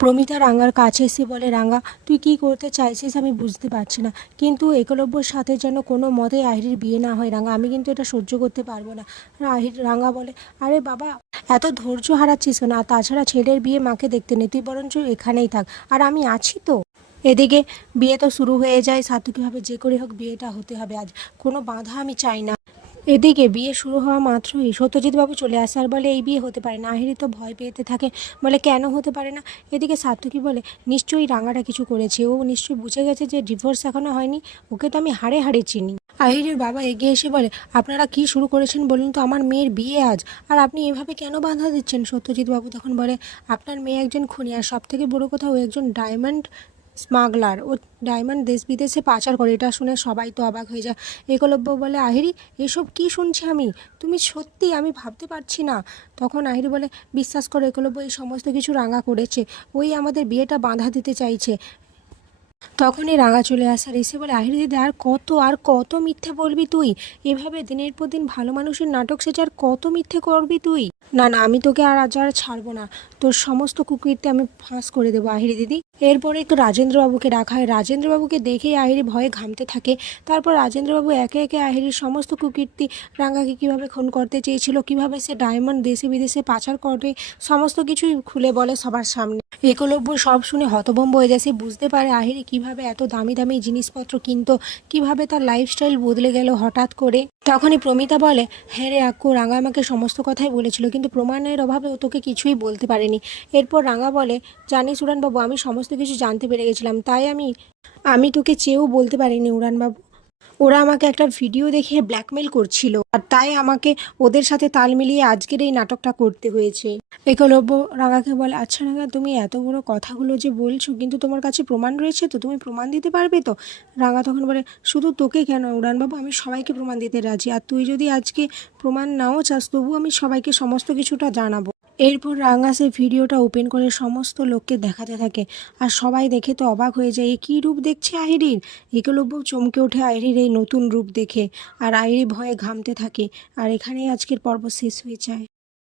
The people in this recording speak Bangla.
প্রমিতা রাঙ্গার কাছে এসে বলে রাঙ্গা তুই কি করতে চাইছিস আমি বুঝতে পারছি না। কিন্তু একলব্যর সাথে যেন কোনো মতে আহিরির বিয়ে না হয় রাঙ্গা আমি কিন্তু এটা সহ্য করতে পারব না। আহির রাঙ্গা বলে, আরে বাবা, এত ধৈর্য হারাচ্ছিস আর তাছাড়া ছেলের বিয়ে মাকে দেখতে নেই, তুই বরঞ্চ এখানেই থাক। আর আমি আছি তো। এদিকে বিয়ে তো শুরু হয়ে যায় সাত্বিকভাবে যে করে হোক বিয়েটা হতে হবে আজ। কোনো বাধা আমি চাই না। এদিকে বিয়ে শুরু হওয়া মাত্রই সত্যজিৎবাবু চলে আসার বলে এই বিয়ে হতে পারে না। আহিরি তো ভয় পেতে থাকে। বলে, কেন হতে পারে না? এদিকে সাত্তুকি বলে, নিশ্চয়ই রাঙাটা কিছু করেছে। ও নিশ্চয়ই বুঝে গেছে যে ডিভোর্স এখনও হয়নি। ওকে তো আমি হাড়ে হাড়ে চিনি। আহিরের বাবা এগিয়ে এসে বলে, আপনারা কি শুরু করেছেন বলুন তো? আমার মেয়ের বিয়ে আজ। আর আপনি এভাবে কেন বাধা দিচ্ছেন? সত্যজিৎবাবু তখন বলে, আপনার মেয়ে একজন খুনি। আর সব থেকে বড়ো কথা ও একজন ডায়মন্ড স্মাগলার। ও ডায়মন্ড দেশ বিদেশে পাচার করে, এটা শুনে সবাই তো অবাক হয়ে যায়। একলব্য বলে, আহিরি, এসব কি শুনছি আমি? তুমি সত্যি আমি ভাবতে পারছি না। তখন আহিরি বলে, বিশ্বাস করো একলব্য এই সমস্ত কিছু রাঙা করেছে। ওই আমাদের বিয়েটা বাঁধা দিতে চাইছে। তখনই রাঙা চলে আসে আর এসে বলে, আহিরি দিদি, আর কত আর কত মিথ্যে বলবি তুই? এভাবে দিনের পর দিন ভালো মানুষের নাটক সেজে আর কত মিথ্যে করবি তুই? না না, আমি তোকে আর আজ আর ছাড়বো না। তোর সমস্ত কুকুরতে আমি ফাঁস করে দেবো, আহিরি দিদি। এরপরে একটু রাজেন্দ্রবাবুকে রাখা হয়। রাজেন্দ্রবাবুকে দেখেই আহিরি ভয়ে ঘামতে থাকে। তারপর রাজেন্দ্রবাবু একে একে আহিরির সমস্ত কুকীর্তি রাঙ্গাকে কীভাবে খুন করতে চেয়েছিল, কীভাবে সে ডায়মন্ড দেশে বিদেশে পাচার করে, সমস্ত কিছুই খুলে বলে সবার সামনে। একলব্য সব শুনে হতভম্ব হয়ে যায়। সে বুঝতে পারে আহিরি কীভাবে এত দামি দামি জিনিসপত্র কিনতো, কীভাবে তার লাইফস্টাইল বদলে গেল হঠাৎ করে। তখনই প্রমিতা বলে হ্যাঁ রে আক্কু, রাঙা আমাকে সমস্ত কথাই বলেছিল কিন্তু প্রমাণের অভাবে তোকে কিছুই বলতে পারেনি। এরপর রাঙা বলে, জানিস উড়ানবাবু, আমি সমস্ত কিছু জানতে পেরে গেছিলাম। তাই আমি আমি তোকে চেয়েও বলতে পারিনি উড়ানবাবু। ওরা আমাকে একটা ভিডিও দেখে ব্ল্যাকমেল করছিল আর তাই আমাকে ওদের সাথে তাল মিলিয়ে আজকের এই নাটকটা করতে হয়েছে। একলব্য রাঙাকে বলে আচ্ছা রাঙা, তুমি এত বড় কথাগুলো যে বলছো, কিন্তু তোমার কাছে প্রমাণ রয়েছে তো, তুমি প্রমাণ দিতে পারবে তো? রাঙা তখন বলে, শুধু তোকে কেন, উড়ানবাবু? আমি সবাইকে প্রমাণ দিতে রাজি। আর তুই যদি আজকে প্রমাণ নাও চাস তবু আমি সবাইকে সমস্ত কিছুটা জানাব। এরপর রাঙা সে ভিডিওটা ওপেন করে সমস্ত লোককে দেখাতে থাকে। আর সবাই দেখে তো অবাক হয়ে যায়, এ কী রূপ দেখছে আইরির একলব্য চমকে ওঠে আইরির এই নতুন রূপ দেখে, আর আইরি ভয়ে ঘামতে থাকে। আর এখানেই আজকের পর্ব শেষ হয়ে যায়।